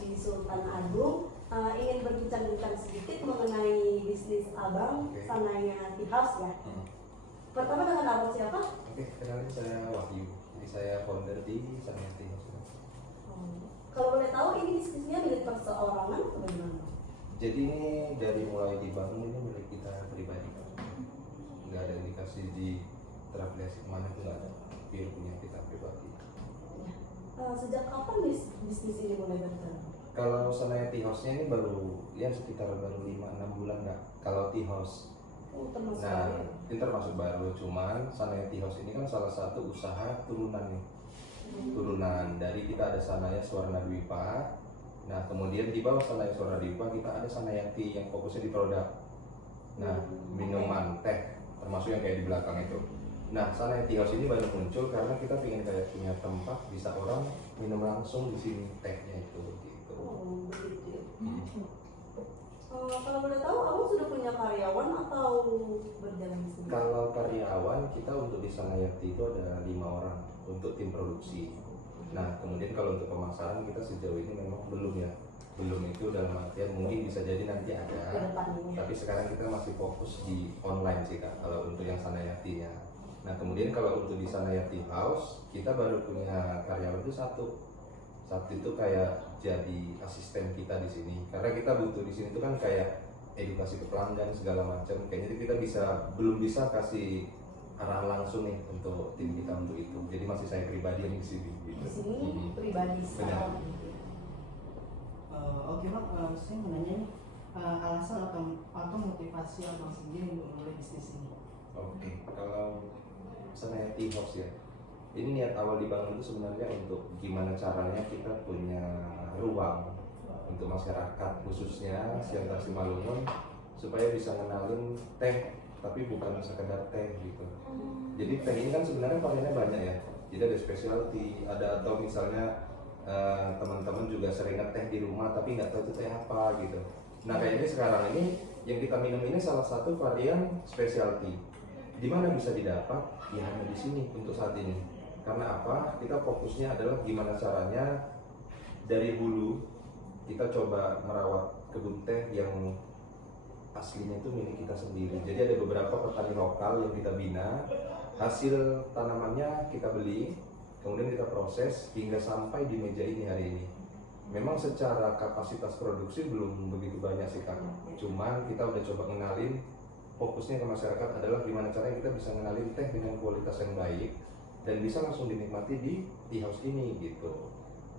di Sultan Agung. Ingin berbincang-bincang sedikit mengenai bisnis abang, Sanaya Tea House ya. Pertama dengan abang siapa? Oke, kenalin saya Wahyu. Jadi saya founder di Sanaya Tea House. Kalau boleh tahu ini bisnisnya milik perseorangan atau bagaimana? Jadi ini dari mulai dibangun ini milik kita pribadi. Nggak ada indikasi di terafiliasi kemana, itu nggak ada. Pure punya kita pribadi. Sejak kapan bisnis ini mulai berjalan? Kalau Sanaya Tea House-nya ini sekitar baru 5-6 bulan nggak. Kalau Tea House. Termasuk Nah, baru. ini termasuk baru. Cuman Sanaya Tea House ini kan salah satu usaha turunan nih. Turunan dari kita ada Sanaya Swarna Dwipa. Nah, kemudian di bawah Sanaya Swarna Dwipa kita ada Sanaya Tea yang fokusnya di produk. Nah, minuman teh termasuk yang kayak di belakang itu. Nah, Sanaya Tea House ini baru muncul karena kita ingin kayak punya tempat bisa orang minum langsung di sini tehnya itu gitu. Begitu. Kalau boleh tahu, abang sudah punya karyawan atau berjalan sendiri? Kalau karyawan kita untuk di Sanaya Tea itu ada 5 orang untuk tim produksi. Nah, kemudian kalau untuk pemasaran kita sejauh ini memang belum ya. Belum itu dalam artian mungkin bisa jadi nanti ada. Tapi sekarang kita masih fokus di online sih Kak, kalau untuk yang Sanaya Tea-nya. Nah, kemudian kalau untuk di Sanaya Tea House, kita baru punya karyawan itu satu itu kayak jadi asisten kita di sini. Karena kita butuh di sini itu kan kayak edukasi ke pelanggan segala macam. Kayaknya kita belum bisa kasih arahan langsung nih untuk tim kita untuk itu. Jadi masih saya pribadi yang di sini. Gitu. Di sini pribadi Benar. Oke Bang, saya mau nanya nih, alasan atau motivasi Abang sendiri untuk mulai bisnis ini? Oke, kalau Sanaya Tea House ya, ini niat awal dibangun itu sebenarnya untuk gimana caranya kita punya ruang untuk masyarakat khususnya Siantar Simalungun supaya bisa ngenalin teh, tapi bukan sekedar teh gitu. Jadi teh ini kan sebenarnya variannya banyak ya. Jadi ada specialty, ada atau misalnya teman-teman juga sering ngeteh di rumah tapi nggak tahu itu teh apa gitu. Nah kayaknya sekarang ini yang kita minum ini salah satu varian specialty. Di mana bisa didapat? Ya hanya di sini untuk saat ini. Karena apa? Kita fokusnya adalah gimana caranya dari hulu kita coba merawat kebun teh yang aslinya itu milik kita sendiri. Jadi ada beberapa petani lokal yang kita bina, hasil tanamannya kita beli, kemudian kita proses hingga sampai di meja ini hari ini. Memang secara kapasitas produksi belum begitu banyak sih Kak. Cuman kita udah coba ngenalin, fokusnya ke masyarakat adalah gimana caranya kita bisa ngenalin teh dengan kualitas yang baik dan bisa langsung dinikmati di tea house ini gitu.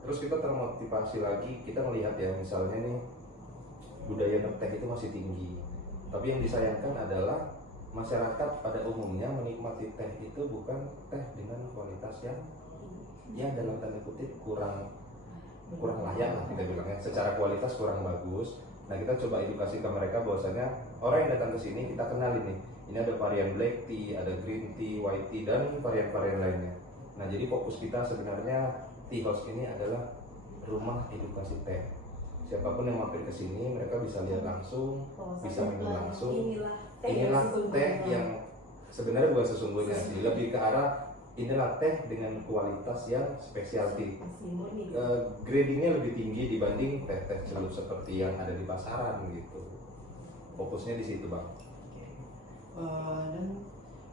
Terus kita termotivasi lagi, kita melihat ya misalnya nih budaya ngeteh itu masih tinggi. Tapi yang disayangkan adalah masyarakat pada umumnya menikmati teh itu bukan teh dengan kualitas yang ya dalam tanda kutip kurang layak lah kita bilangnya, secara kualitas kurang bagus. Nah kita coba edukasi ke mereka bahwasanya orang yang datang ke sini kita kenalin nih, ini ada varian black tea, ada green tea, white tea dan varian-varian lainnya. Nah jadi fokus kita sebenarnya Tea House ini adalah rumah edukasi teh. Siapapun yang mampir ke sini mereka bisa lihat langsung, bisa minum langsung. Inilah teh yang sebenarnya bukan sesungguhnya sih, lebih ke arah inilah teh dengan kualitas yang specialty. Gradingnya lebih tinggi dibanding teh-teh celup seperti yang ada di pasaran gitu. Fokusnya di situ Bang. Dan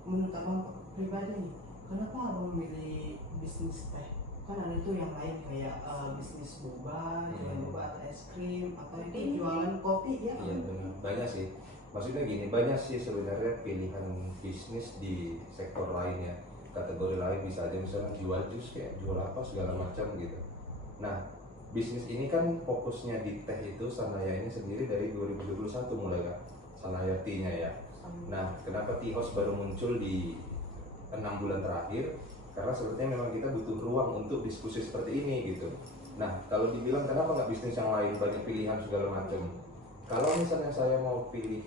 menurut Abang pribadi nih, kenapa Abang memilih bisnis teh? Kan ada tuh yang lain kayak bisnis boba, jualan boba atau es krim, atau itu jualan kopi ya? Iya benar, banyak sih. Maksudnya gini, banyak sih sebenarnya pilihan bisnis di sektor lain ya. Kategori lain bisa aja misalnya jual jus kayak jual apa segala macam gitu. Nah bisnis ini kan fokusnya di teh itu Sanaya ini sendiri dari 2021 mulai kan Sanaya Tea-nya ya. Nah kenapa Tea House baru muncul di 6 bulan terakhir? Karena sebetulnya memang kita butuh ruang untuk diskusi seperti ini gitu. Nah kalau dibilang kenapa nggak bisnis yang lain banyak pilihan segala macam? Kalau misalnya saya mau pilih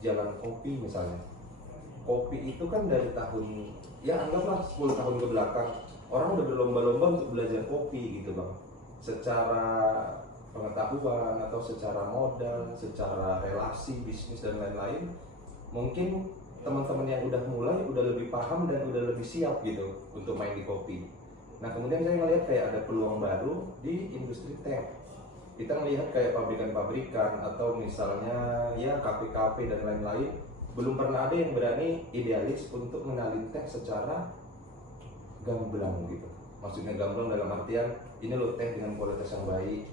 jalan kopi misalnya, kopi itu kan dari tahun ya anggaplah 10 tahun ke belakang orang udah berlomba-lomba untuk belajar kopi gitu Bang. Secara pengetahuan atau secara modal, secara relasi bisnis dan lain-lain, mungkin teman-teman yang udah mulai udah lebih paham dan udah lebih siap gitu untuk main di kopi. Nah kemudian saya melihat kayak ada peluang baru di industri teh. kita melihat kayak pabrikan-pabrikan atau misalnya ya kafe-kafe dan lain-lain, belum pernah ada yang berani idealis untuk mengenalin teh secara gamblang gitu. Maksudnya gamblang dalam artian ini loh teh dengan kualitas yang baik,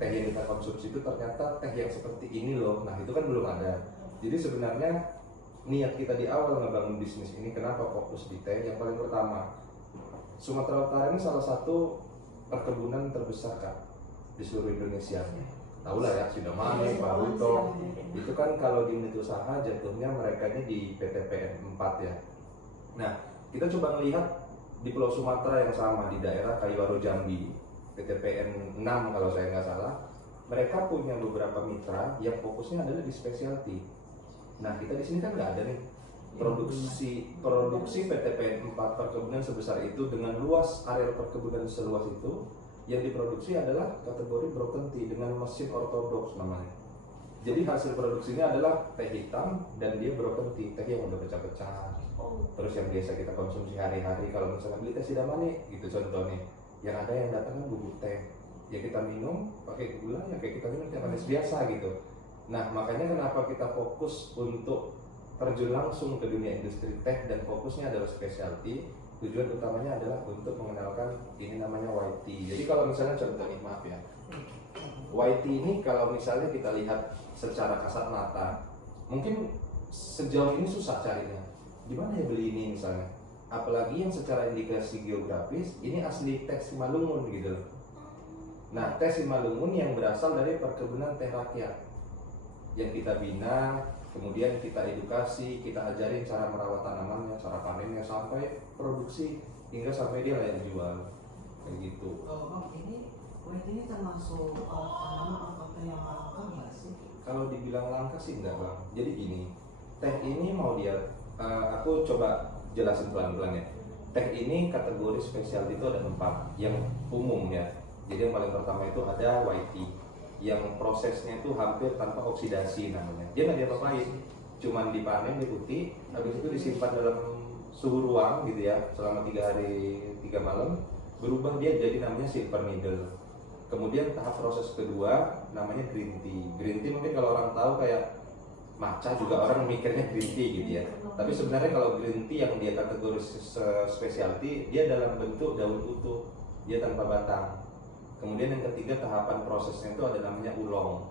teh yang kita konsumsi itu ternyata teh yang seperti ini loh. Nah itu kan belum ada. Jadi sebenarnya niat kita di awal ngebangun bisnis ini kenapa fokus di teh? Yang paling pertama, Sumatera Utara ini salah satu perkebunan terbesar Kak di seluruh Indonesia. Tahu lah ya, Sidamani, Pak Huto. Itu kan kalau di unit usaha jatuhnya mereka ini di PTPN 4 ya. Nah, kita coba melihat di Pulau Sumatera yang sama di daerah Kayuwaru Jambi, PTPN 6 kalau saya nggak salah, mereka punya beberapa mitra yang fokusnya adalah di specialty. Nah, kita di sini kan nggak ada nih produksi PTPN 4 perkebunan sebesar itu dengan luas area perkebunan seluas itu, yang diproduksi adalah kategori broken tea dengan mesin ortodoks namanya. Jadi hasil produksinya adalah teh hitam dan dia broken tea, teh yang udah pecah-pecah. Terus yang biasa kita konsumsi hari-hari kalau misalnya beli teh Sidamani gitu contohnya, yang ada yang datang kan bubuk teh, ya kita minum pakai gula ya kayak kita minum teh manis biasa gitu. Nah makanya kenapa kita fokus untuk terjun langsung ke dunia industri teh dan fokusnya adalah specialty. Tujuan utamanya adalah untuk mengenalkan ini namanya white tea. Jadi kalau misalnya contohnya, maaf ya, white tea ini kalau misalnya kita lihat secara kasat mata, mungkin sejauh ini susah carinya. Di mana ya beli ini misalnya? Apalagi yang secara indikasi geografis ini asli teh Simalungun gitu. Nah, teh Simalungun yang berasal dari perkebunan teh rakyat yang kita bina, kemudian kita edukasi, kita ajarin cara merawat tanamannya, cara panennya sampai produksi hingga sampai dia layak jual kayak gitu. Bang, ini termasuk tanaman atau teh yang langka nggak sih? Kalau dibilang langka sih enggak bang. Jadi gini, teh ini mau dia, aku coba jelasin pelan-pelan ya. Teh ini kategori spesial itu ada 4 yang umum ya. Jadi yang paling pertama itu ada white tea, yang prosesnya itu hampir tanpa oksidasi namanya. Dia nggak diapa-apain, cuman dipanen, diputih, habis itu disimpan dalam suhu ruang gitu ya selama 3 hari 3 malam, berubah dia jadi namanya silver needle. Kemudian tahap proses kedua namanya green tea. Green tea mungkin kalau orang tahu kayak matcha juga orang mikirnya green tea gitu ya. Tapi sebenarnya kalau green tea yang dia kategori specialty, dia dalam bentuk daun utuh, dia tanpa batang. Kemudian yang ketiga tahapan prosesnya itu ada namanya oolong.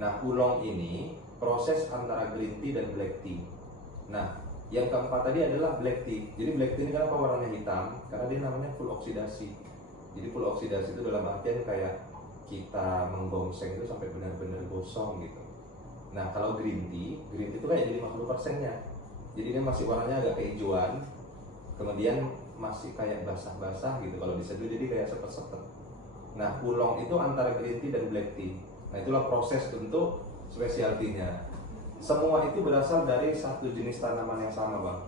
Nah oolong ini proses antara green tea dan black tea. Nah yang keempat tadi adalah black tea. Jadi black tea ini kenapa warnanya hitam? Karena dia namanya full oksidasi. Jadi full oksidasi itu dalam artian kayak kita menggongseng itu sampai benar-benar gosong gitu. Nah kalau green tea itu kayak jadi 50%-nya. Jadi dia masih warnanya agak kehijauan, kemudian masih kayak basah-basah gitu kalau diseduh, jadi kayak sepet-sepet. Nah oolong itu antara green tea dan black tea. Nah itulah proses untuk specialty-nya. Semua itu berasal dari satu jenis tanaman yang sama bang.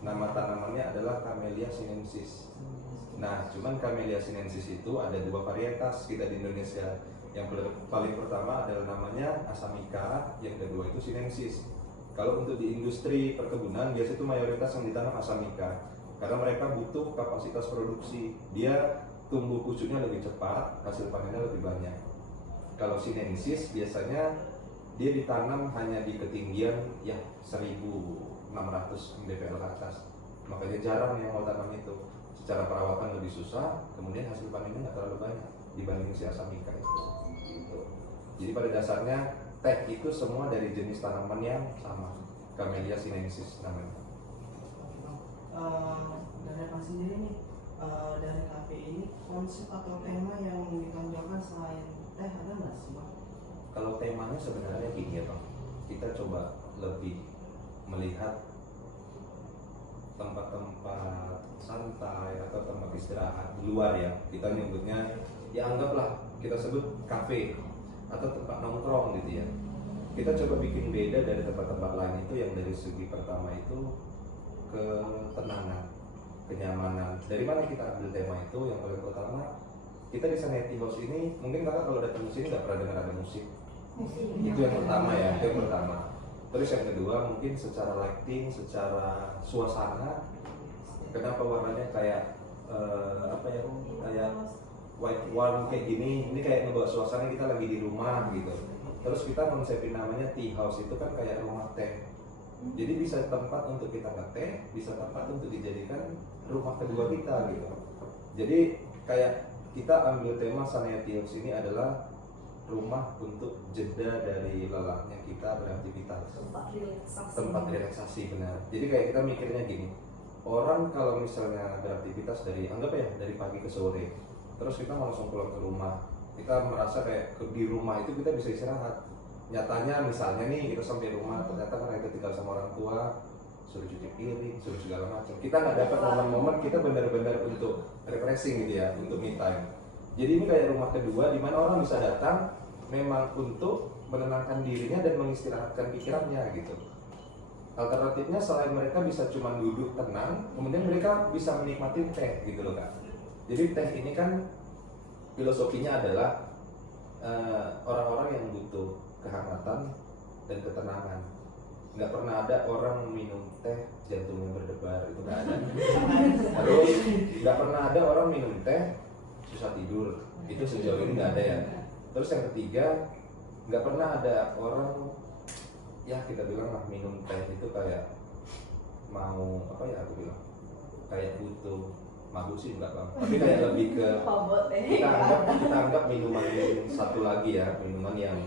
Nama tanamannya adalah Camellia sinensis. Nah cuman Camellia sinensis itu ada 2 varietas kita di Indonesia. Yang paling pertama adalah namanya Asanica, yang kedua itu sinensis. Kalau untuk di industri perkebunan biasanya itu mayoritas yang ditanam Asanica karena mereka butuh kapasitas produksi. Dia tumbuh pucuknya lebih cepat, hasil panennya lebih banyak. Kalau sinensis biasanya dia ditanam hanya di ketinggian ya 1600 mdpl ke atas. Makanya jarang yang mau tanam itu. Secara perawatan lebih susah, kemudian hasil panennya nggak terlalu banyak dibanding si Asanica itu. Gitu. Jadi pada dasarnya teh itu semua dari jenis tanaman yang sama, Camellia sinensis namanya. Dari apa sendiri nih, dari kafe ini konsep atau tema yang ditonjolkan selain teh ada nggak sih bang? Kalau temanya sebenarnya gini ya bang, kita coba lebih melihat tempat-tempat santai atau tempat istirahat di luar ya. Kita nyebutnya ya anggaplah kita sebut kafe atau tempat nongkrong gitu ya. Kita coba bikin beda dari tempat-tempat lain itu yang dari segi pertama itu ketenangan, kenyamanan. Dari mana kita ambil tema itu? Yang paling pertama kita di Saneti House ini mungkin kakak kalau datang ke sini nggak pernah dengar ada musik. Itu yang pertama ya, itu yang pertama. Terus yang kedua mungkin secara lighting, secara suasana, kenapa warnanya kayak apa ya, kayak white warm kayak gini, ini kayak ngebawa suasana kita lagi di rumah gitu. Terus kita konsepin namanya tea house, itu kan kayak rumah teh. Jadi bisa tempat untuk kita ngeteh, bisa tempat untuk dijadikan rumah kedua kita gitu. Jadi kayak kita ambil tema Sanaya Tea House ini adalah rumah untuk jeda dari lelahnya kita beraktivitas. Tempat relaksasi, benar. Jadi kayak kita mikirnya gini, orang kalau misalnya beraktivitas anggap ya dari pagi ke sore, terus kita langsung pulang ke rumah, kita merasa kayak di rumah itu kita bisa istirahat. Nyatanya misalnya nih kita sampai rumah, ternyata karena kita tinggal sama orang tua, suruh cuci piring, suruh segala macam, kita nggak dapat momen-momen kita benar-benar untuk refreshing gitu ya, untuk me time. Jadi ini kayak rumah kedua di mana orang bisa datang memang untuk menenangkan dirinya dan mengistirahatkan pikirannya gitu. Alternatifnya selain mereka bisa cuma duduk tenang, kemudian mereka bisa menikmati teh gitu loh Kak. Jadi teh ini kan filosofinya adalah orang-orang yang butuh kehangatan dan ketenangan. Nggak pernah ada orang minum teh jantungnya berdebar, itu nggak ada. Terus nggak pernah ada orang minum teh susah tidur, itu sejauh ini nggak ada ya. Terus yang ketiga, nggak pernah ada orang ya kita bilang lah minum teh itu kayak mau apa ya aku bilang kayak butuh mabuk sih enggak Bang, tapi kayak lebih ke kita anggap minuman satu lagi ya, minuman yang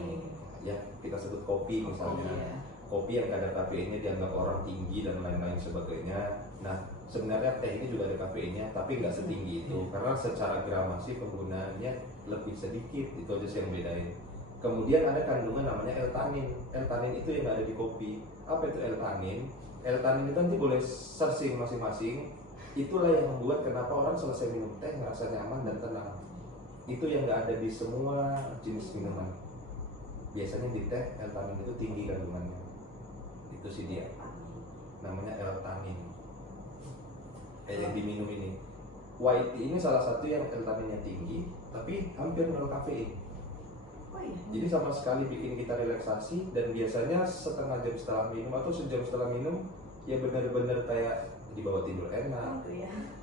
ya kita sebut kopi misalnya. Kopi yang kadar kafeinnya dianggap orang tinggi dan lain-lain sebagainya. Nah sebenarnya teh ini juga ada kafeinnya tapi nggak setinggi itu karena secara gramasi penggunaannya lebih sedikit, itu aja sih yang bedain. Kemudian ada kandungan namanya L-tanin. L-tanin itu yang ada di kopi. Apa itu L-tanin? L-tanin itu nanti boleh searching masing-masing. Itulah yang membuat kenapa orang selesai minum teh ngerasa nyaman dan tenang. Itu yang nggak ada di semua jenis minuman. Biasanya di teh L-tanin itu tinggi kandungannya. Itu sih dia. Namanya L-tanin. Kayak yang diminum ini. White tea ini salah satu yang L-taninnya tinggi, tapi hampir 0 kafein. Jadi sama sekali bikin kita relaksasi dan biasanya setengah jam setelah minum atau sejam setelah minum ya benar-benar kayak dibawa tidur enak.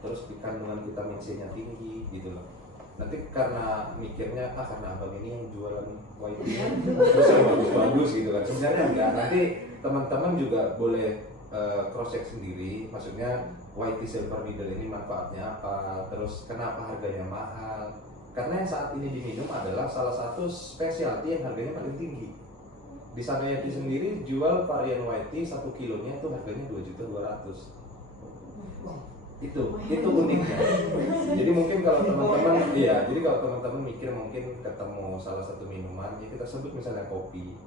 Terus kandungan vitamin C-nya tinggi gitu loh. Nanti karena mikirnya karena abang ini yang jualan white tea terus yang bagus-bagus gitu kan. Sebenarnya enggak. Nanti teman-teman juga boleh cross check sendiri. Maksudnya white tea silver needle ini manfaatnya apa, terus kenapa harganya mahal. Karena yang saat ini diminum adalah salah satu specialty yang harganya paling tinggi. Di Sanaya Tea sendiri jual varian white tea 1 kilonya itu harganya 2.200.000. Itu uniknya. Jadi mungkin kalau teman-teman jadi kalau teman-teman mikir mungkin ketemu salah satu minuman ya kita sebut misalnya kopi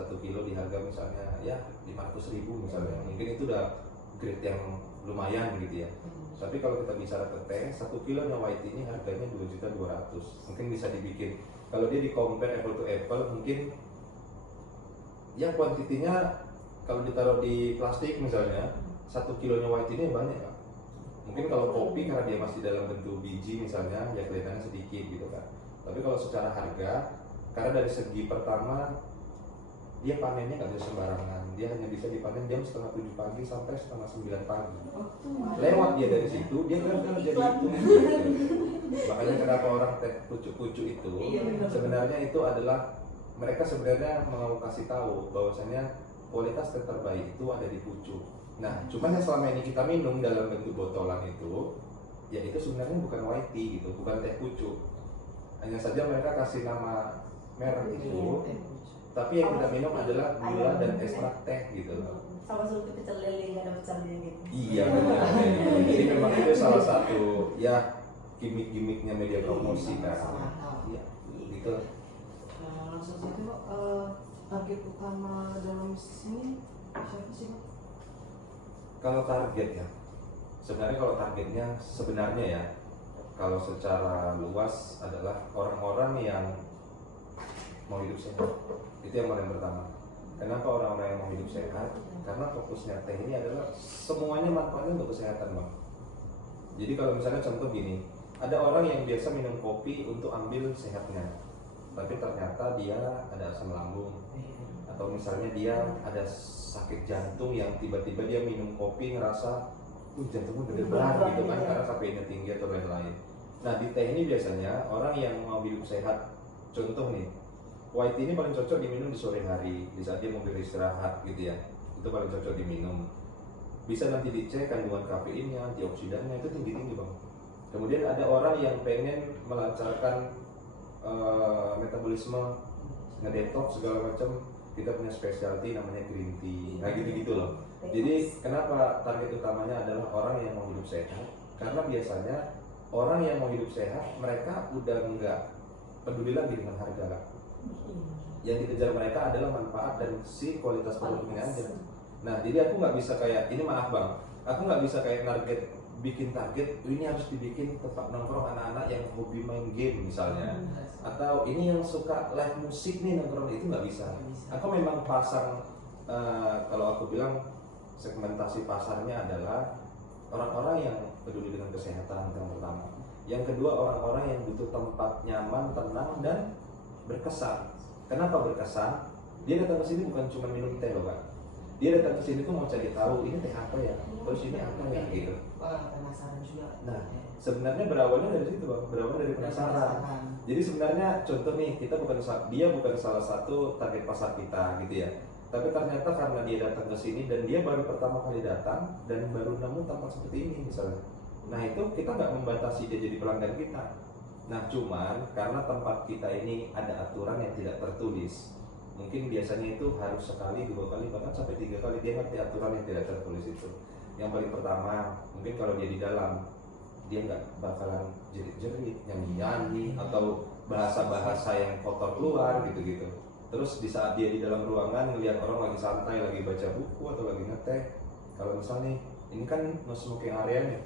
1 kilo di harga misalnya ya 500.000 misalnya. Mungkin itu udah grade yang lumayan gitu ya. Tapi kalau kita bicara ke teh, 1 kilonya white tea ini harganya 2.200.000. Mungkin bisa dibikin, kalau dia di compare apple to apple, mungkin ya kuantitinya kalau ditaruh di plastik misalnya, 1 kilonya white tea ini banyak kan. Mungkin kalau kopi karena dia masih dalam bentuk biji misalnya, ya kelihatannya sedikit gitu kan. Tapi kalau secara harga, karena dari segi pertama dia panennya nggak bisa sembarangan, dia hanya bisa dipanen jam 6:30 pagi sampai 8:30 pagi. Lewat dia dari situ, dia gagal jadi itu. Makanya kenapa orang teh pucuk-pucuk itu, sebenarnya itu adalah mereka sebenarnya mau kasih tahu bahwasanya kualitas teh terbaik itu ada di pucuk. Nah, cuman yang selama ini kita minum dalam bentuk botolan itu, ya itu sebenarnya bukan white tea gitu, bukan teh pucuk. Hanya saja mereka kasih nama merek itu. Tapi yang kita minum adalah gula dan ekstrak teh gitu. Sama seperti pecel lele nggak ada pecelnya gitu. Iya benar. Jadi memang itu salah satu ya gimmick-gimmicknya media promosi kan. Iya gitu. Langsung saja Pak, target utama dalam bisnis ini siapa sih Pak? Kalau target ya, sebenarnya kalau targetnya sebenarnya ya, kalau secara luas adalah orang-orang yang mau hidup sehat. Itu yang paling pertama. Kenapa orang-orang yang mau hidup sehat? Karena fokusnya teh ini adalah semuanya manfaatnya untuk kesehatan Bang. Jadi kalau misalnya contoh gini, ada orang yang biasa minum kopi untuk ambil sehatnya, tapi ternyata dia ada asam lambung, atau misalnya dia ada sakit jantung yang tiba-tiba dia minum kopi ngerasa jantungnya berdebar gitu kan karena kafeinnya tinggi atau lain-lain. Nah di teh ini biasanya orang yang mau hidup sehat, contoh nih, white tea ini paling cocok diminum di sore hari, di saat dia mau beristirahat gitu ya. Itu paling cocok diminum. Bisa nanti dicek kandungan kafeinnya, antioksidannya itu tinggi-tinggi bang. Kemudian ada orang yang pengen melancarkan metabolisme, ngedetox segala macam, kita punya specialty namanya green tea. Nah gitu-gitu loh. Jadi kenapa target utamanya adalah orang yang mau hidup sehat? Karena biasanya orang yang mau hidup sehat, mereka udah nggak peduli lagi dengan harga. Yang dikejar mereka adalah manfaat dan si kualitas produknya aja. Nah jadi aku nggak bisa kayak, ini maaf bang, aku nggak bisa kayak bikin target, ini harus dibikin tempat nongkrong anak-anak yang hobi main game misalnya, atau ini yang suka live musik nih nongkrong, itu nggak bisa. Aku memang pasang, kalau aku bilang segmentasi pasarnya adalah orang-orang yang peduli dengan kesehatan yang pertama. Yang kedua orang-orang yang butuh tempat nyaman, tenang dan berkesan. Kenapa berkesan? Dia datang ke sini bukan cuma minum teh loh kan. Dia datang ke sini tuh mau cari tahu ini teh apa ya, terus ini apa ya gitu. Penasaran juga. Nah, sebenarnya berawalnya dari situ bang, berawal dari penasaran. Jadi sebenarnya contoh nih, dia bukan salah satu target pasar kita gitu ya. Tapi ternyata karena dia datang ke sini dan dia baru pertama kali datang dan baru nemu tempat seperti ini misalnya. Nah itu kita nggak membatasi dia jadi pelanggan kita. Nah cuman karena tempat kita ini ada aturan yang tidak tertulis. Mungkin biasanya itu harus sekali, 2 kali, bahkan sampai 3 kali dia ngerti aturan yang tidak tertulis itu. Yang paling pertama, mungkin kalau dia di dalam, dia nggak bakalan jerit-jerit, nyanyi-nyanyi, atau bahasa-bahasa yang kotor keluar gitu-gitu. Terus di saat dia di dalam ruangan ngelihat orang lagi santai, lagi baca buku atau lagi ngeteh, kalau misalnya ini kan no smoking area nih,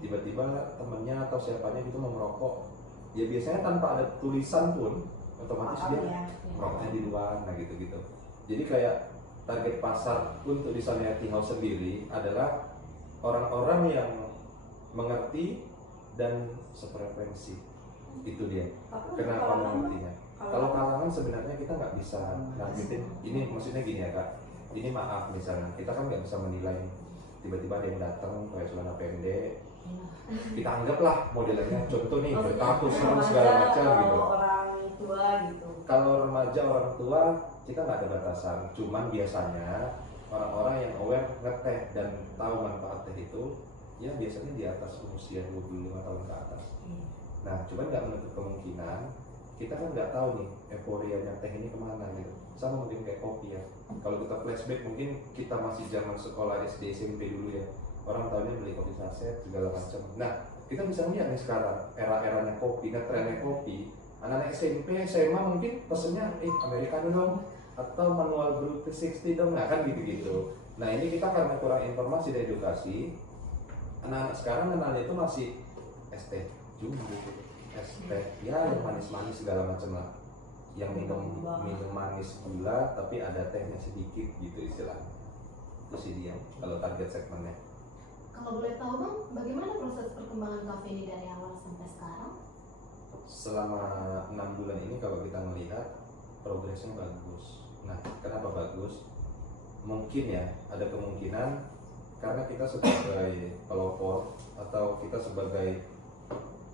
tiba-tiba temennya atau siapanya gitu mau merokok, ya biasanya tanpa ada tulisan pun otomatis dia merokoknya di luar, nah gitu-gitu. Jadi kayak target pasar untuk di Sanaya Tea House sendiri adalah orang-orang yang mengerti dan sefrekuensi. Itu dia. Kenapa mengertinya? Kalau kalangan sebenarnya kita nggak bisa nargetin. Ini maksudnya gini ya kak. Ini maaf misalnya kita kan nggak bisa menilai. Tiba-tiba ada yang datang kayak celana pendek. Kita anggaplah modelnya contoh nih bertato segala macam gitu. Orang tua gitu. Kalau remaja orang tua kita nggak ada batasan. Cuman biasanya orang-orang yang aware ngeteh dan tahu manfaat teh itu ya biasanya di atas usia 25 tahun ke atas. Nah cuman nggak menutup kemungkinan kita kan nggak tahu nih euforianya teh ini kemana gitu. Sama mungkin kayak kopi ya. Kalau kita flashback mungkin kita masih zaman sekolah SD SMP dulu ya. Orang tahunya beli kopi saset segala macam. Nah kita bisa lihat nih sekarang era-eranya kopi, ngetrennya kopi. Anak-anak SMP, SMA mungkin pesennya Americano dong, atau manual brew 360 dong, nah kan gitu-gitu. Nah ini kita karena kurang informasi dan edukasi, anak-anak sekarang kenalnya itu masih es teh jumbo, es teh ya yang manis-manis segala macam lah, yang minum manis gula tapi ada tehnya sedikit gitu istilahnya. Itu sih dia kalau target segmennya. Kalau boleh tahu bang, bagaimana proses perkembangan kafe ini dari awal sampai sekarang? Selama 6 bulan ini kalau kita melihat progresnya bagus. Nah, kenapa bagus? Mungkin ya, ada kemungkinan karena kita sebagai pelopor atau kita sebagai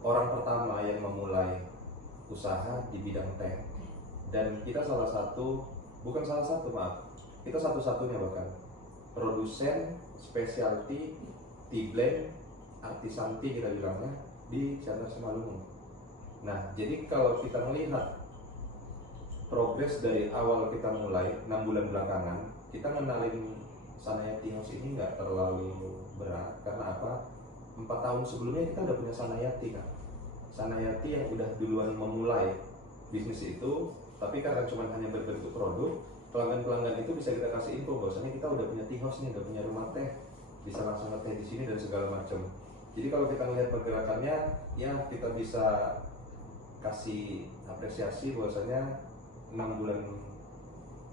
orang pertama yang memulai usaha di bidang teh, dan kita bukan salah satu maaf, kita satu-satunya bahkan produsen specialty tea blend artisan tea kita bilangnya di Chandra Simalungun. Nah, jadi kalau kita melihat progres dari awal kita mulai 6 bulan belakangan, kita ngenalin Sanaya Tea House ini nggak terlalu berat. Karena apa? 4 tahun sebelumnya kita udah punya Sanaya Tea kan. Sanaya Tea yang udah duluan memulai bisnis itu, tapi karena cuma hanya berbentuk produk, pelanggan-pelanggan itu bisa kita kasih info bahwasanya kita udah punya tea house nih, udah punya rumah teh, bisa langsung ngeteh di sini dan segala macam. Jadi kalau kita melihat pergerakannya, ya kita bisa kasih apresiasi bahwasanya 6 bulan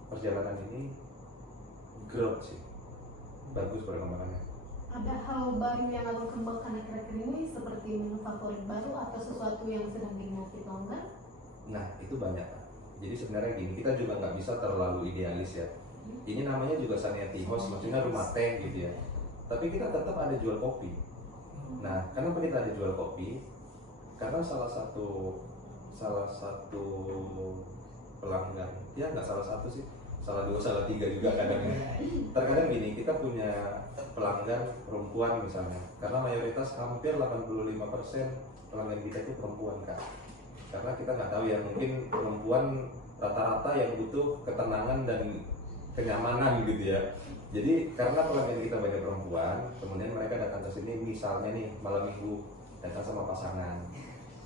perjalanan ini growth sih, bagus perkembangannya. Ada hal baru yang abang kembangkan akhir-akhir ini seperti menu favorit baru atau sesuatu yang sedang diminati pelanggan? Nah itu banyak Pak. Jadi sebenarnya gini, kita juga nggak bisa terlalu idealis ya. Ini namanya juga Sanaya Tea House, maksudnya rumah teh gitu ya. Tapi kita tetap ada jual kopi. Nah kenapa kita ada jual kopi? karena salah satu pelanggan, ya nggak salah satu sih, salah dua salah tiga juga kadangnya. Terkadang gini, kita punya pelanggan perempuan misalnya, karena mayoritas hampir 85% pelanggan kita itu perempuan kan. Karena kita nggak tahu ya, mungkin perempuan rata-rata yang butuh ketenangan dan kenyamanan gitu ya. Jadi karena pelanggan kita banyak perempuan, kemudian mereka datang ke sini misalnya nih malam minggu datang sama pasangan.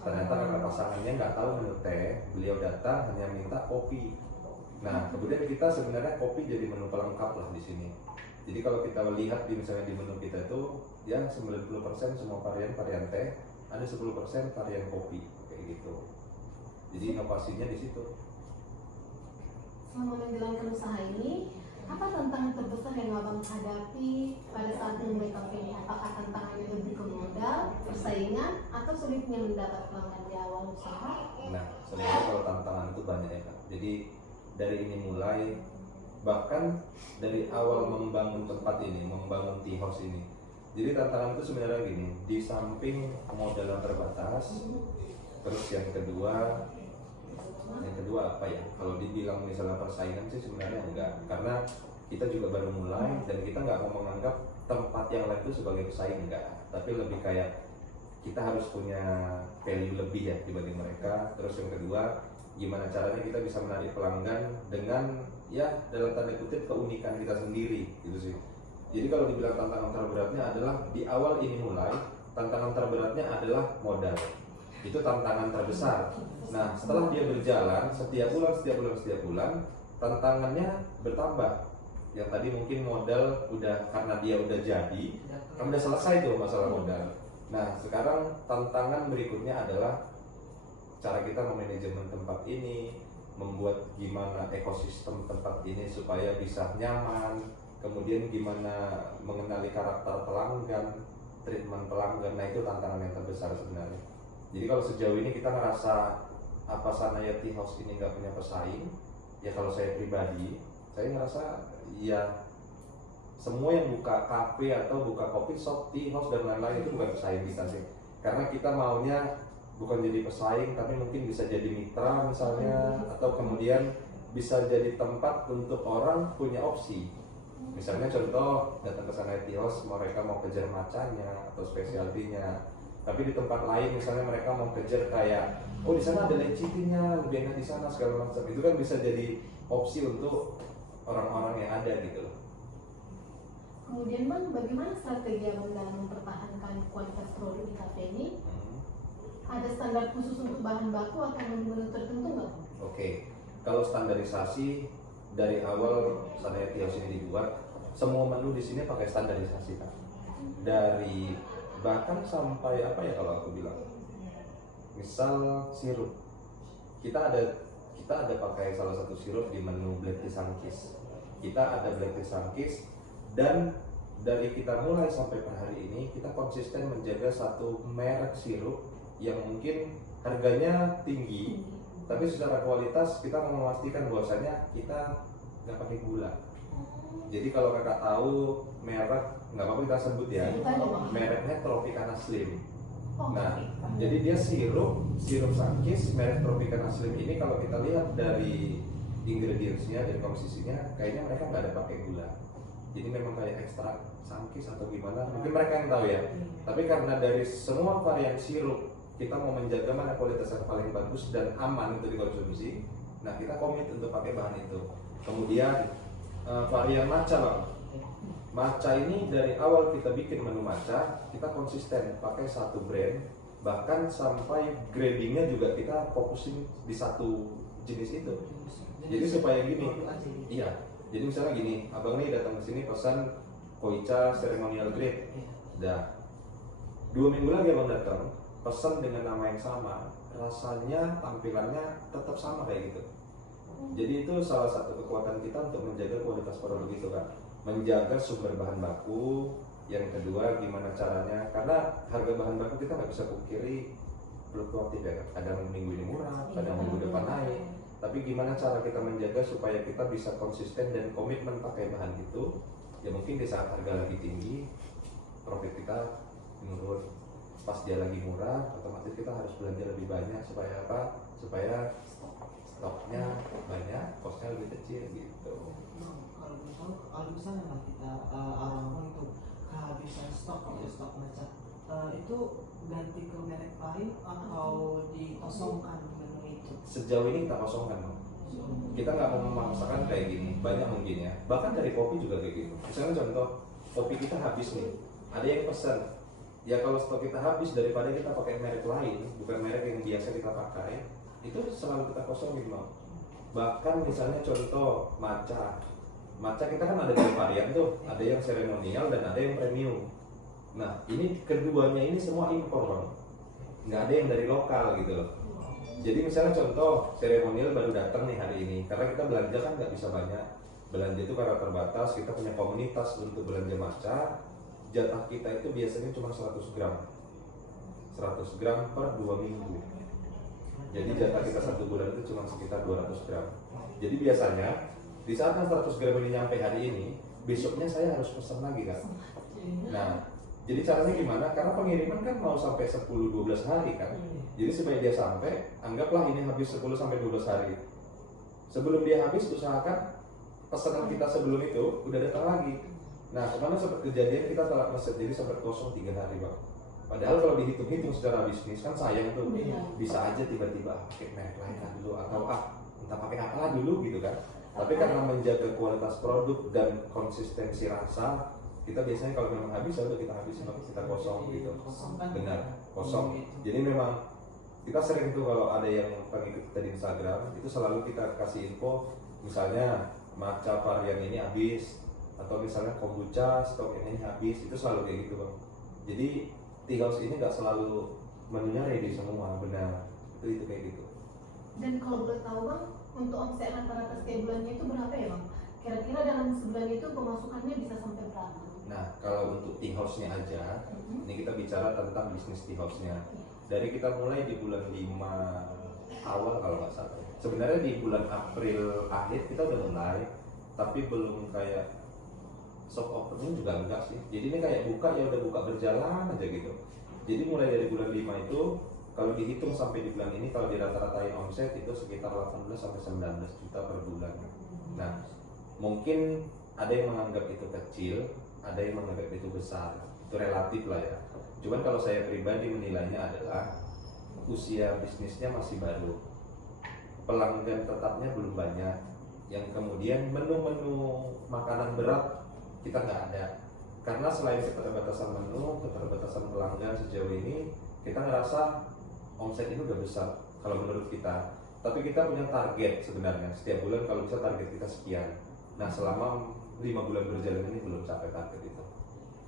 Ternyata karena pasangannya nggak tahu menu teh, beliau datang hanya minta kopi. Nah kemudian kita sebenarnya kopi jadi menu pelengkap lah di sini. Jadi kalau kita lihat misalnya di menu kita itu ya 90% semua varian teh, ada 10% varian kopi kayak gitu. Jadi inovasinya di situ. Selama menjalankan usaha ini, apa tantangan terbesar yang abang hadapi pada saat memulai kafe ini? Apakah tantangannya lebih ke modal, persaingan, atau sulitnya mendapat pelanggan di awal usaha? Nah sebenarnya kalau tantangan itu banyak ya Kak. Jadi dari ini mulai, bahkan dari awal membangun tempat ini, membangun tea house ini. Jadi tantangan itu sebenarnya gini, di samping modal yang terbatas, terus yang kedua apa ya? Kalau dibilang misalnya persaingan sih sebenarnya enggak, karena kita juga baru mulai dan kita nggak mau menganggap tempat yang lain itu sebagai pesaing, enggak. Tapi lebih kayak kita harus punya value lebih ya dibanding mereka. Terus yang kedua, gimana caranya kita bisa menarik pelanggan dengan ya dalam tanda kutip keunikan kita sendiri gitu sih. Jadi kalau dibilang tantangan terberatnya adalah di awal ini mulai, tantangan terberatnya adalah modal. Itu tantangan terbesar. Nah setelah dia berjalan setiap bulan tantangannya bertambah. Yang tadi mungkin modal udah, karena dia udah jadi kan udah selesai tuh masalah modal. Nah sekarang tantangan berikutnya adalah cara kita memanajemen tempat ini, membuat gimana ekosistem tempat ini supaya bisa nyaman, kemudian gimana mengenali karakter pelanggan, treatment pelanggan. Nah itu tantangan yang terbesar sebenarnya. Jadi kalau sejauh ini kita ngerasa apa Sanaya Tea House ini nggak punya pesaing, ya kalau saya pribadi, saya ngerasa ya semua yang buka kafe atau buka coffee shop, tea house dan lain-lain itu bukan pesaing kita sih. Karena kita maunya bukan jadi pesaing, tapi mungkin bisa jadi mitra misalnya, atau kemudian bisa jadi tempat untuk orang punya opsi. Misalnya contoh datang ke Sanaya Tea House, mereka mau kejar macanya atau specialty-nya. Tapi di tempat lain misalnya mereka mau kejar kayak, oh di sana ada lecitinya, lebih enak di sana segala macam. Itu kan bisa jadi opsi untuk orang-orang yang ada gitu loh. Kemudian Bang, bagaimana strategi abang dalam mempertahankan kualitas produk di kafe ini? Ada standar khusus untuk bahan baku atau menu-menu tertentu nggak? Oke, kalau standarisasi dari awal Sanaya Tea House ini dibuat, semua menu di sini pakai standarisasi kan. Dari bahkan sampai apa ya kalau aku bilang, misal sirup, kita ada pakai salah satu sirup di menu Black Tea Sunkist. Kita ada Black Tea Sunkist, dan dari kita mulai sampai per hari ini kita konsisten menjaga satu merek sirup yang mungkin harganya tinggi, tapi secara kualitas kita mau memastikan bahwasanya kita nggak pakai gula. Jadi kalau kakak tahu merek, nggak apa-apa kita sebut ya, mereknya Tropicana Slim. Nah, jadi dia sirup Sunkist merek Tropicana Slim ini kalau kita lihat dari ingredientsnya dan komposisinya, kayaknya mereka nggak ada pakai gula. Jadi memang kayak ekstrak Sunkist atau gimana, mungkin mereka yang tahu ya. Tapi karena dari semua varian sirup kita mau menjaga mana kualitas yang paling bagus dan aman untuk dikonsumsi, nah kita komit untuk pakai bahan itu. Kemudian varian matcha bang, matcha ini dari awal kita bikin menu matcha, kita konsisten pakai satu brand, bahkan sampai gradingnya juga kita fokusin di satu jenis itu. Jadi supaya gini, iya. Jadi misalnya gini, abang nih datang ke sini pesan Koicha ceremonial grade, dah 2 minggu lagi abang datang pesan dengan nama yang sama, rasanya tampilannya tetap sama kayak gitu. Jadi itu salah satu kekuatan kita untuk menjaga kualitas produk itu kan, menjaga sumber bahan baku. Yang kedua gimana caranya, karena harga bahan baku kita nggak bisa pungkiri fluktuatif ya, kadang minggu ini murah, kadang minggu depan naik. Tapi gimana cara kita menjaga supaya kita bisa konsisten dan komitmen pakai bahan itu, ya mungkin di saat harga lagi tinggi profit kita menurun. pas dia lagi murah, otomatis kita harus belanja lebih banyak supaya apa? Supaya stoknya banyak, kosnya lebih kecil gitu. Kalau misalnya lah kita orang-orang itu kehabisan stok atau stok macet, itu ganti ke merek lain atau dikosongkan menu itu? Sejauh ini kita kosongkan, Bang. Kita nggak mau memaksakan kayak gini, banyak mungkin ya. Bahkan dari kopi juga kayak gitu. Misalnya contoh, kopi kita habis nih, ada yang pesan. Ya kalau stok kita habis, daripada kita pakai merek lain, bukan merek yang biasa kita pakai, itu selalu kita kosongin, Bang. Bahkan misalnya contoh matcha kita kan ada dua varian tuh, ada yang seremonial dan ada yang premium. Nah ini keduanya ini semua impor, Bang, nggak ada yang dari lokal gitu loh. Jadi misalnya contoh seremonial baru datang nih hari ini, karena kita belanja kan nggak bisa banyak, belanja itu karena terbatas, kita punya komunitas untuk belanja matcha. Jatah kita itu biasanya cuma 100 gram per 2 minggu. Jadi jatah kita 1 bulan itu cuma sekitar 200 gram. Jadi biasanya di saat 100 gram ini nyampe hari ini, besoknya saya harus pesan lagi kan. Nah, jadi caranya gimana? Karena pengiriman kan mau sampai 10-12 hari kan. Jadi supaya dia sampai, anggaplah ini habis 10-12 hari. Sebelum dia habis, usahakan pesanan kita sebelum itu udah datang lagi. Nah, kemana sempat kejadian kita telat pesan, jadi sempat kosong 3 hari, Bang. Padahal kalau dihitung-hitung secara bisnis kan sayang tuh, bisa aja tiba-tiba pakai merek lain dulu atau entah pakai apa dulu gitu kan. Tapi karena menjaga kualitas produk dan konsistensi rasa, kita biasanya kalau memang habis, lalu kita habis, kita kosong gitu. Benar, kosong. Jadi memang kita sering tuh kalau ada yang pengikut kita di Instagram, itu selalu kita kasih info, misalnya matcha varian ini habis, atau misalnya kombucha stok ini habis, itu selalu kayak gitu, Bang. Jadi tea house ini nggak selalu menunya ready semua, benar. Itu kayak gitu. Dan kalau boleh tahu Bang, untuk omset rata-rata setiap bulannya itu berapa ya Bang? Kira-kira dalam sebulan itu pemasukannya bisa sampai berapa? Nah, kalau untuk tea house-nya aja, ini kita bicara tentang bisnis tea house-nya. Dari kita mulai di bulan 5 awal kalau nggak salah. Sebenarnya di bulan April akhir kita udah mulai, tapi belum kayak soft opening juga enggak sih. Jadi ini kayak buka ya udah buka berjalan aja gitu. Jadi mulai dari bulan 5 itu kalau dihitung sampai di bulan ini, kalau di rata-ratain omset itu sekitar 18-19 juta per bulan. Nah, mungkin ada yang menganggap itu kecil, ada yang menganggap itu besar. Itu relatif lah ya. Cuman kalau saya pribadi menilainya adalah usia bisnisnya masih baru, pelanggan tetapnya belum banyak, yang kemudian menu-menu makanan berat kita nggak ada. Karena selain keterbatasan menu, keterbatasan pelanggan sejauh ini, kita ngerasa omset ini udah besar kalau menurut kita. Tapi kita punya target sebenarnya setiap bulan, kalau bisa target kita sekian. Nah selama 5 bulan berjalan ini belum capai target itu.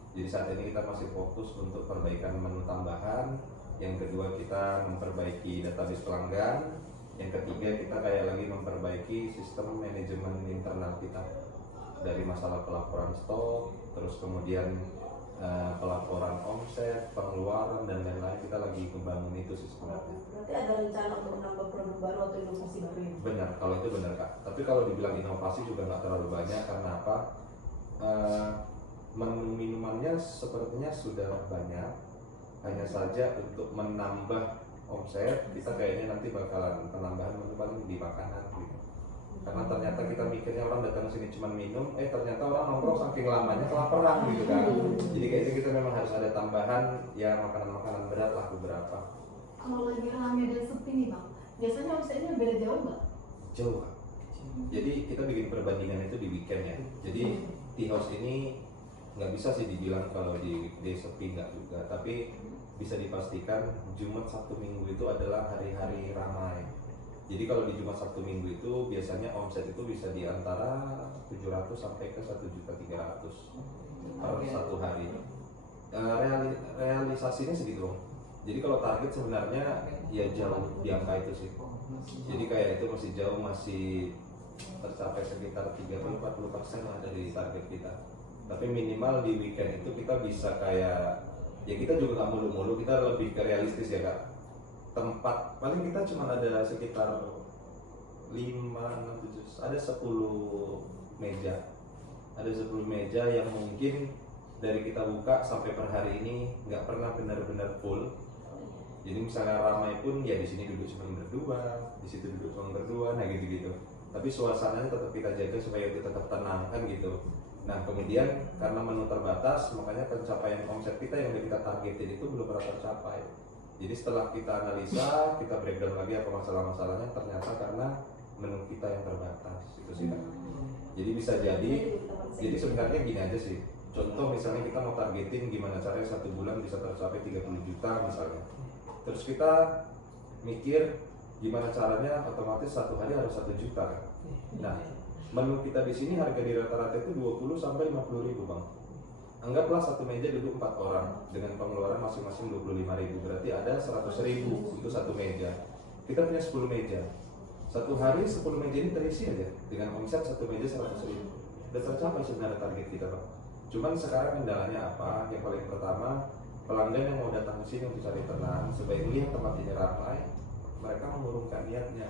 Jadi saat ini kita masih fokus untuk perbaikan menu tambahan. Yang kedua kita memperbaiki database pelanggan. Yang ketiga kita kayak lagi memperbaiki sistem manajemen internal kita, dari masalah pelaporan stok, terus kemudian pelaporan omset, pengeluaran dan lain-lain. Kita lagi membangun itu sih sebenarnya. Berarti ada rencana untuk menambah produk baru atau inovasi baru ya? Benar, kalau itu benar Kak. Tapi kalau dibilang inovasi juga nggak terlalu banyak, karena apa? Menu minumannya sepertinya sudah banyak. Hanya saja untuk menambah omset, kita kayaknya nanti bakalan penambahan menu paling di makanan gitu. Karena ternyata kita mikirnya orang datang ke sini cuma minum, ternyata orang nongkrong saking lamanya kelaparan gitu kan. Jadi kayaknya kita memang harus ada tambahan ya, makanan-makanan berat lah beberapa. Kalau lagi rame dan sepi nih Bang, biasanya omsetnya beda jauh nggak? Jauh Kak. Jadi kita bikin perbandingan itu di weekend ya. Jadi tea house ini nggak bisa sih dibilang kalau di weekday sepi, nggak juga. Tapi bisa dipastikan Jumat Sabtu Minggu itu adalah hari-hari ramai. Jadi kalau di Jumat Sabtu Minggu itu biasanya omset itu bisa di antara 700 sampai ke 1.300.000 per satu hari. Realisasinya segitu. Jadi kalau target sebenarnya ya jauh di angka itu sih. Jadi kayak itu masih jauh, masih tercapai sekitar 30-40% lah dari target kita. Tapi minimal di weekend itu kita bisa kayak, ya kita juga nggak mulu-mulu, kita lebih ke realistis ya Kak. Tempat paling kita cuma ada sekitar 5, 6, 7, ada 10 meja. Ada 10 meja yang mungkin dari kita buka sampai per hari ini nggak pernah benar-benar full. Jadi misalnya ramai pun ya di sini duduk cuma berdua, di situ duduk cuma berdua, nah gitu-gitu. Tapi suasananya tetap kita jaga supaya itu tetap tenang kan gitu. Nah kemudian karena menu terbatas, makanya pencapaian omset kita yang udah kita targetin itu belum pernah tercapai. Jadi setelah kita analisa, kita breakdown lagi apa masalah-masalahnya, ternyata karena menu kita yang terbatas itu sih kan. Jadi bisa jadi sebenarnya gini aja sih. Contoh misalnya kita mau targetin gimana caranya 1 bulan bisa tercapai 30 juta misalnya. Terus kita mikir gimana caranya otomatis 1 hari harus 1 juta kan. Nah, menu kita di sini harga di rata-rata itu 20 sampai 50 ribu bang. Anggaplah 1 meja duduk 4 orang dengan pengeluaran masing-masing 25 ribu, berarti ada 100 ribu untuk 1 meja. Kita punya 10 meja. 1 hari 10 meja ini terisi aja dengan omset 1 meja 100 ribu. Udah tercapai sebenarnya target kita bang. Cuman sekarang kendalanya apa? Yang paling pertama, pelanggan yang mau datang ke sini untuk cari tenang, supaya melihat tempat ini ramai, mereka mengurungkan niatnya,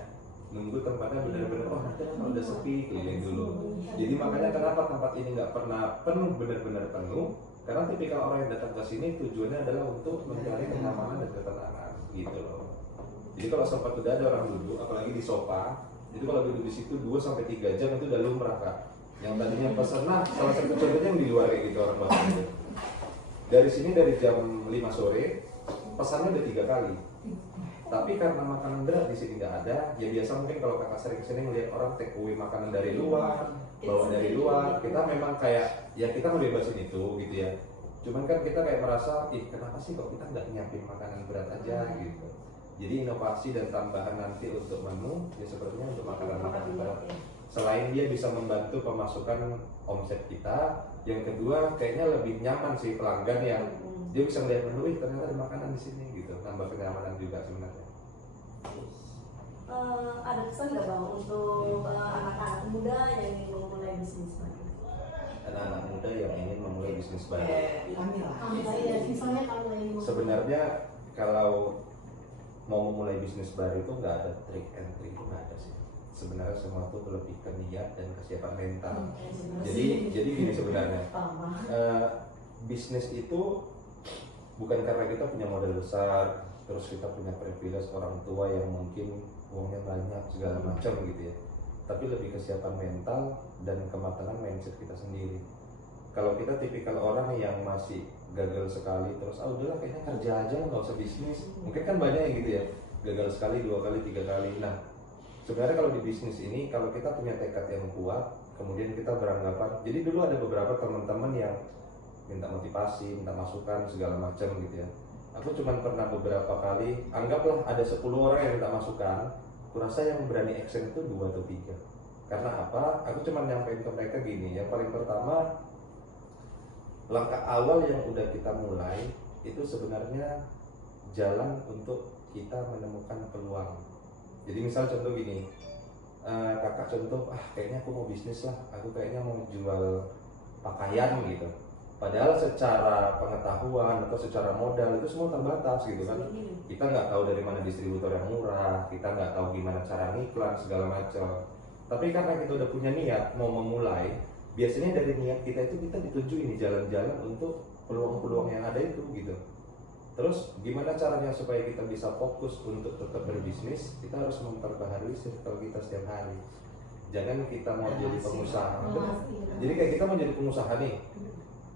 nunggu tempatnya benar-benar nanti kalau udah sepi keliling dulu. Jadi makanya kenapa tempat ini nggak pernah penuh benar-benar penuh, karena tipikal orang yang datang ke sini tujuannya adalah untuk mencari kenyamanan dan ketenangan gitu loh. Jadi kalau sempat udah ada orang duduk, apalagi di sofa, itu kalau duduk di situ 2 sampai 3 jam itu udah lumrah kak. Yang tadinya pesan, nah salah satu contohnya yang di luar kayak gitu orang bapak itu. Dari sini dari jam 5 sore pesannya udah 3 kali. Tapi karena makanan berat di sini nggak ada, ya biasa mungkin kalau kakak sering kesini melihat orang take away makanan dari luar, bawa dari luar, kita memang kayak ya kita ngebebasin itu gitu ya. Cuman kan kita kayak merasa, kenapa sih kok kita nggak nyiapin makanan berat aja gitu. Jadi inovasi dan tambahan nanti untuk menu ya sepertinya untuk makanan-makanan berat. Selain dia bisa membantu pemasukan omset kita, yang kedua kayaknya lebih nyaman sih pelanggan yang dia bisa melihat menu, ternyata ada makanan di sini gitu, tambah kenyamanan juga sebenarnya. Ada pesan nggak bang untuk anak-anak muda yang ingin memulai bisnis baru? Anak-anak muda yang ingin memulai bisnis baru. Kami lah. Ya, misalnya kalau ini Sebenarnya kalau mau memulai bisnis baru itu nggak ada trik and trick, itu nggak ada sih. Sebenarnya semua itu lebih ke niat dan kesiapan mental. Jadi gini sebenarnya, bisnis itu bukan karena kita punya modal besar, terus kita punya privilege orang tua yang mungkin uangnya banyak segala macam gitu ya. Tapi lebih kesiapan mental dan kematangan mindset kita sendiri. Kalau kita tipikal orang yang masih gagal sekali terus udahlah kayaknya kerja aja nggak usah bisnis, mungkin kan banyak yang gitu ya, gagal sekali 2 kali 3 kali. Nah sebenarnya kalau di bisnis ini kalau kita punya tekad yang kuat, kemudian kita beranggapan, jadi dulu ada beberapa teman-teman yang minta motivasi, minta masukan segala macam gitu ya. Aku cuma pernah beberapa kali, anggaplah ada 10 orang yang minta masukan, aku rasa yang berani action itu 2 atau 3. Karena apa? Aku cuma nyampein ke mereka gini, yang paling pertama, langkah awal yang udah kita mulai itu sebenarnya jalan untuk kita menemukan peluang. Jadi misal contoh gini, kakak contoh, kayaknya aku mau bisnis lah, aku kayaknya mau jual pakaian gitu. Padahal secara pengetahuan atau secara modal itu semua terbatas gitu kan. Kita nggak tahu dari mana distributor yang murah, kita nggak tahu gimana cara ngiklan segala macam. Tapi karena kita udah punya niat mau memulai, biasanya dari niat kita itu kita dituju ini jalan-jalan untuk peluang-peluang yang ada itu gitu. Terus gimana caranya supaya kita bisa fokus untuk tetap berbisnis? Kita harus memperbaharui circle kita setiap hari. Jangan kita mau jadi pengusaha. Jadi kayak kita mau jadi pengusaha nih,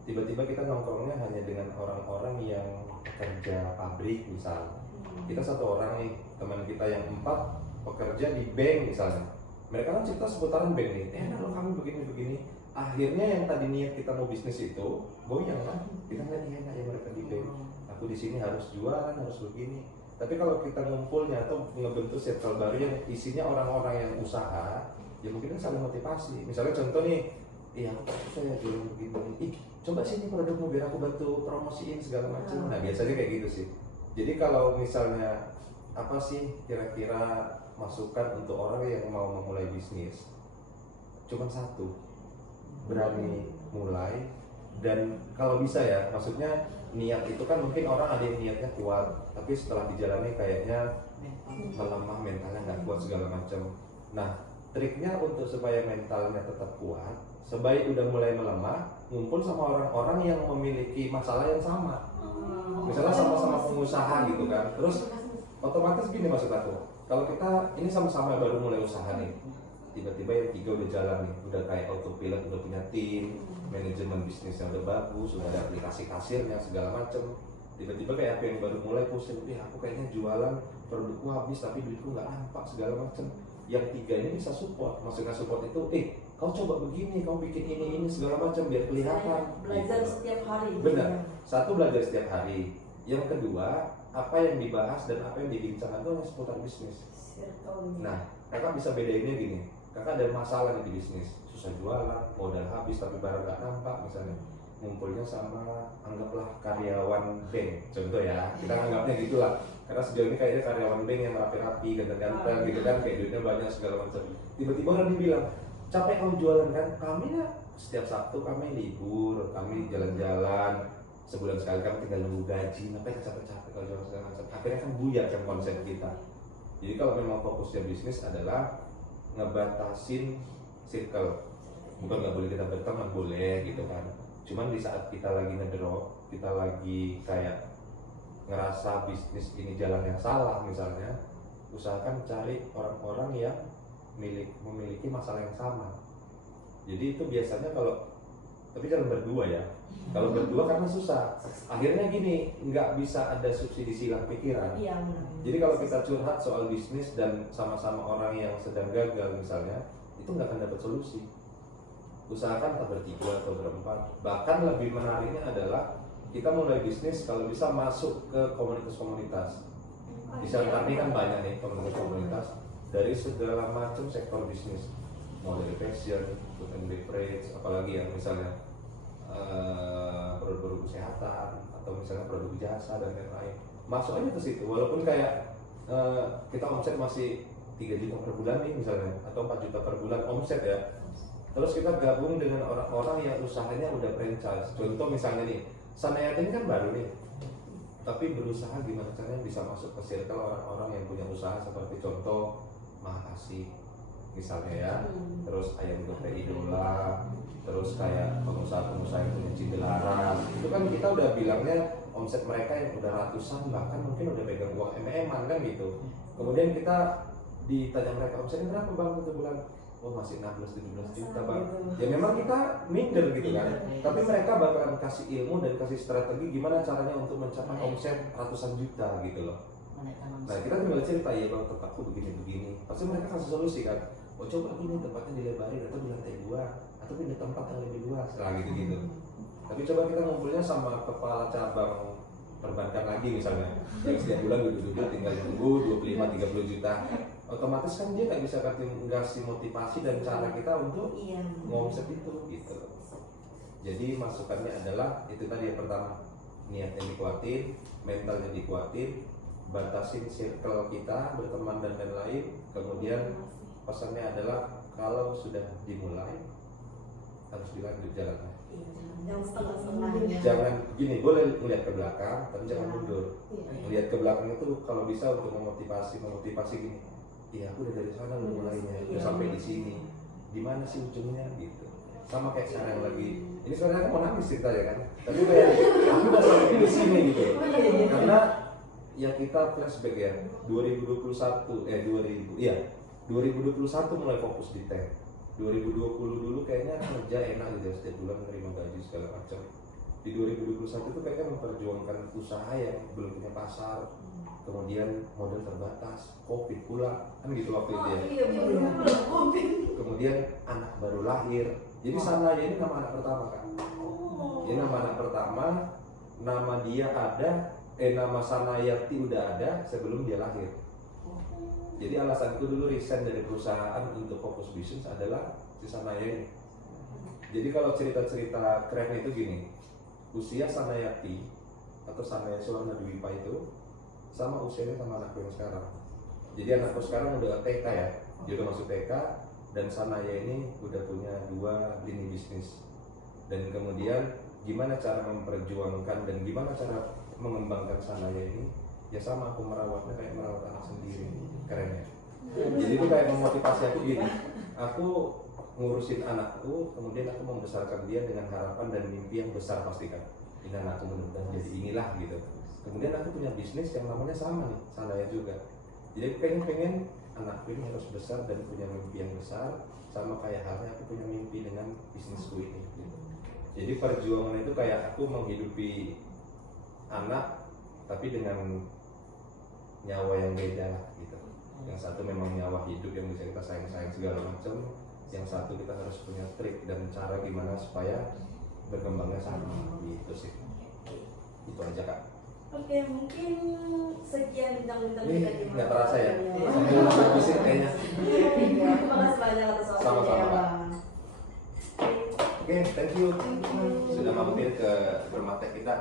tiba-tiba kita nongkrongnya hanya dengan orang-orang yang kerja pabrik misalnya. Kita 1 orang nih, teman kita yang 4 pekerja di bank misalnya. Mereka kan cerita seputaran bank nih, kalau kami begini-begini. Akhirnya yang tadi niat kita mau bisnis itu goyang kan? Kita nggak enak ya mereka di bank. Aku di sini harus jualan, harus begini. Tapi kalau kita ngumpulnya atau ngebentuk circle baru yang isinya orang-orang yang usaha, ya mungkin kan saling motivasi. Misalnya contoh nih, aku saya jualan begini. Coba sini produkmu biar aku bantu promosiin segala macam. Nah biasanya kayak gitu sih. Jadi kalau misalnya apa sih kira-kira masukan untuk orang yang mau memulai bisnis? Cuma 1, berani mulai. Dan kalau bisa ya, maksudnya niat itu kan mungkin orang ada yang niatnya kuat, tapi setelah dijalani kayaknya melemah, mentalnya nggak kuat segala macam. Nah triknya untuk supaya mentalnya tetap kuat, sebaik udah mulai melemah, ngumpul sama orang-orang yang memiliki masalah yang sama. Misalnya sama-sama pengusaha gitu kan, terus otomatis gini maksud aku, kalau kita ini sama-sama baru mulai usaha nih, tiba-tiba yang tiga udah jalan nih, udah kayak autopilot, udah punya tim, manajemen bisnisnya udah bagus, udah ada aplikasi kasirnya segala macem. Tiba-tiba kayak aku yang baru mulai pusing, aku kayaknya jualan produkku habis tapi duitku nggak nampak segala macem. Yang tiga ini bisa support, maksudnya support itu, kau coba begini, kau bikin ini segala macam biar kelihatan. Belajar gitu. setiap hari. Benar. Satu, belajar setiap hari. Yang kedua, apa yang dibahas dan apa yang dibincangkan itu hanya seputar bisnis. Nah, kakak bisa bedainnya gini. Kakak ada masalah nih di bisnis, susah jualan, modal habis tapi barang nggak nampak misalnya. Ngumpulnya sama, anggaplah karyawan bank, contoh ya, kita anggapnya gitulah. Karena sejauh ini kayaknya karyawan bank yang rapi-rapi, ganteng-ganteng gitu kan, kayak duitnya banyak segala macam. Tiba-tiba orang dibilang, capek kamu jualan kan? Kami ya setiap Sabtu kami libur, kami jalan-jalan, sebulan sekali kami tinggal nunggu gaji, ngapain capek-capek kalau jualan segala macam. Akhirnya kan buyar kan konsep kita. Jadi kalau memang fokusnya bisnis adalah ngebatasin circle, bukan nggak boleh kita berteman, boleh gitu kan. Cuman di saat kita lagi ngedrop, kita lagi kayak ngerasa bisnis ini jalan yang salah misalnya, usahakan cari orang-orang yang memiliki masalah yang sama. Jadi itu biasanya kalau, tapi jangan berdua ya. Kalau berdua karena susah. Akhirnya gini, nggak bisa ada subsidi silang pikiran. Iya, benar. Jadi kalau kita curhat soal bisnis dan sama-sama orang yang sedang gagal misalnya, itu nggak akan dapat solusi. Usahakan tak bertiga atau berempat. Bahkan lebih menariknya adalah kita mulai bisnis kalau bisa masuk ke komunitas-komunitas. Di Santani kan banyak nih komunitas-komunitas dari segala macam sektor bisnis, mau dari fashion, food and beverage, apalagi yang misalnya produk-produk kesehatan atau misalnya produk jasa dan lain-lain. Masuk aja ke situ, walaupun kayak kita omset masih 3 juta per bulan nih misalnya, atau 4 juta per bulan omset ya. Terus kita gabung dengan orang-orang yang usahanya udah franchise. Contoh misalnya nih, Sanayati ini kan baru nih, tapi berusaha gimana caranya bisa masuk ke circle orang-orang yang punya usaha seperti contoh Mahasiswa misalnya ya, terus Ayam Geprek Idola, terus kayak pengusaha-pengusaha yang punya Cimbelaras. Itu kan kita udah bilangnya omset mereka yang udah ratusan, bahkan mungkin udah pegang uang MM-an kan gitu. Kemudian kita ditanya mereka omsetnya berapa bang satu bulan? Oh masih 16-17 juta bang. Ya memang kita minder gitu kan. Tapi mereka bakalan kasih ilmu dan kasih strategi gimana caranya untuk mencapai omset ratusan juta gitu loh. Nah kita tinggal cerita, ya bang tempatku begini-begini. Pasti mereka kasih solusi kan. Oh coba gini tempatnya dilebarin atau di lantai 2 atau pindah tempat yang lebih luas. Nah gitu-gitu. Tapi coba kita ngumpulnya sama kepala cabang perbankan lagi misalnya, yang setiap bulan duduk-duduk tinggal nunggu 25-30 juta. Otomatis kan dia nggak bisa ngasih motivasi dan cara kita untuk ngomset itu gitu. Jadi masukannya adalah itu tadi yang pertama, niatnya dikuatin, mentalnya dikuatin, batasin circle kita berteman dan lain-lain. Kemudian pesannya adalah kalau sudah dimulai harus dilanjut jalannya. Jangan setengah-setengah. Jangan gini, boleh melihat ke belakang tapi jangan mundur. Melihat ke belakang itu kalau bisa untuk memotivasi gini. Iya, aku udah dari sana udah mulainya, udah sampai di sini. Di mana sih ujungnya gitu. Sama kayak sekarang lagi. Ini sebenarnya aku mau nangis cerita ya kan. Tapi kayak aku udah sampai di sini gitu. Karena ya kita flashback ya 2021 mulai fokus di tech. 2020 dulu kayaknya kerja enak gitu ya, setiap bulan menerima gaji segala macam. Di 2021 itu kayaknya memperjuangkan usaha yang belum punya pasar, kemudian modal terbatas, COVID pula, kan gitu waktu itu ya. Kemudian anak baru lahir, jadi Sanaya ini nama anak pertama kan. Ini nama anak pertama, nama dia ada, nama Sanayati udah ada sebelum dia lahir. Jadi alasan itu dulu resign dari perusahaan untuk fokus bisnis adalah si Sanaya ini. Jadi kalau cerita-cerita keren itu gini, usia Sanayati atau Sanaya Suwarna Dwipa itu sama usianya sama anakku yang sekarang. Jadi anakku sekarang udah TK ya, dia udah masuk TK, dan Sanaya ini udah punya 2 lini bisnis. Dan kemudian gimana cara memperjuangkan dan gimana cara mengembangkan Sanaya ini, ya sama aku merawatnya kayak merawat anak sendiri. Keren ya. Jadi itu kayak memotivasi aku gini, aku ngurusin anakku, kemudian aku membesarkan dia dengan harapan dan mimpi yang besar pastikan. Ini anakku mudah-mudahan jadi inilah gitu. Kemudian aku punya bisnis yang namanya sama nih, Sanaya juga. Jadi pengen anakku ini harus besar dan punya mimpi yang besar, sama kayak halnya aku punya mimpi dengan bisnisku ini. Gitu. Jadi perjuangan itu kayak aku menghidupi anak, tapi dengan nyawa yang beda lah gitu. Yang satu memang nyawa hidup yang bisa kita sayang-sayang segala macam, yang satu kita harus punya trik dan cara gimana supaya berkembangnya sama gitu sih. Itu aja Kak. Oke, mungkin sekian bincang-bincang Ini kita di nggak terasa ya? Iya. Sambil berbisit kayaknya. Terima kasih banyak atas waktunya Sama-sama, ya, Pak. Bang. Oke, thank you sudah mampir ke Bermatek kita.